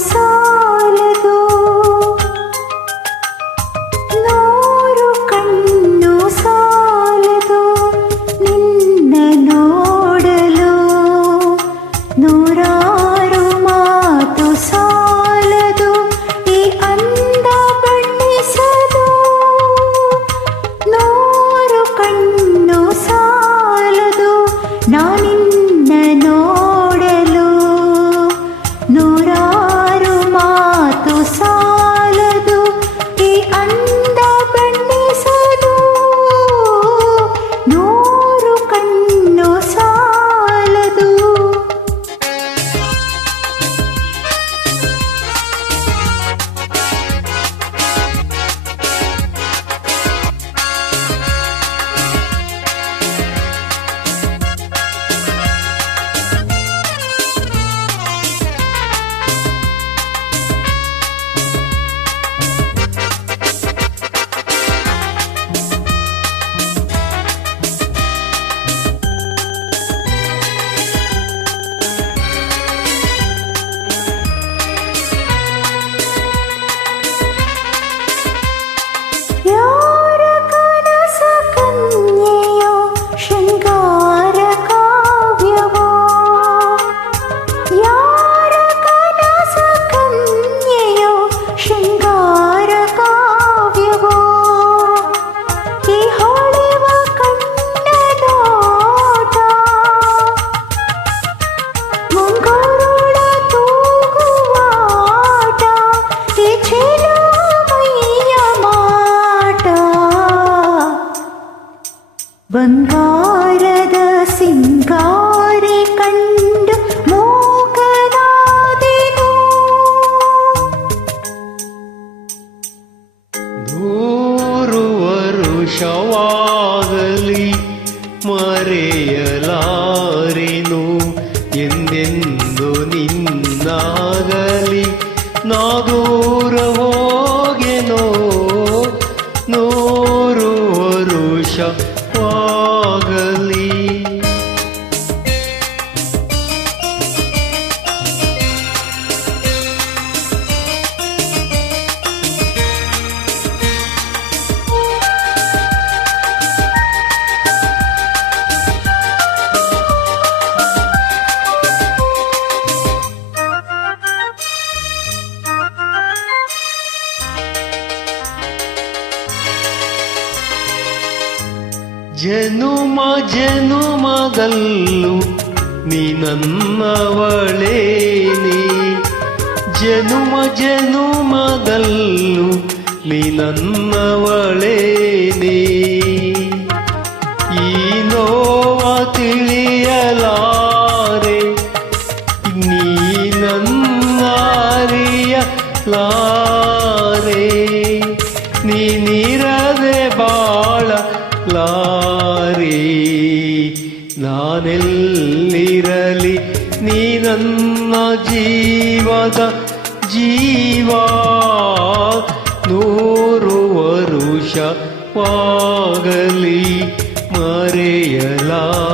ಸಾಲದು. ನೂರು ಕಣ್ಣು ಸಾಲದು. ನಿನ್ನ ನೋಡಲು ನೂರಾರು ಮಾತು ಸಾಲದು. ಈ ಅಂದ ಬಣ್ಣಿಸಲು ನೂರು ಕಣ್ಣು ಸಾಲದು. ನಾನಿನ್ನ ನೋ വങ്കാരത സിംഗാരെ കണ്ട് മോകനാദിനോ നൂറു വരുഷവാകലി മറിയലാറിനു എന്തെന്തു നിന്നാകലി? നാദൂര ಹೋಗೆನೋ ನೂರು ವರುಷ ಜನುಮ ಜನುಮದಲ್ಲು ನೀ ಜನುಮ ಜನುಮದಲ್ಲು ನೀ ನನ್ನವಳೇನೆ. ಈ ನೋವ ತಿಳಿಯಲಾರೆ ನೀ ಲಾರೆ ನೀನಿರದೆ ಬಾಳ ಲಾರಿ ನಾನೆಲ್ಲಿರಲಿ? ನೀ ನನ್ನ ಜೀವದ ಜೀವ ನೂರು ವರುಷವಾಗಲಿ ಮರೆಯಲಾರಿನು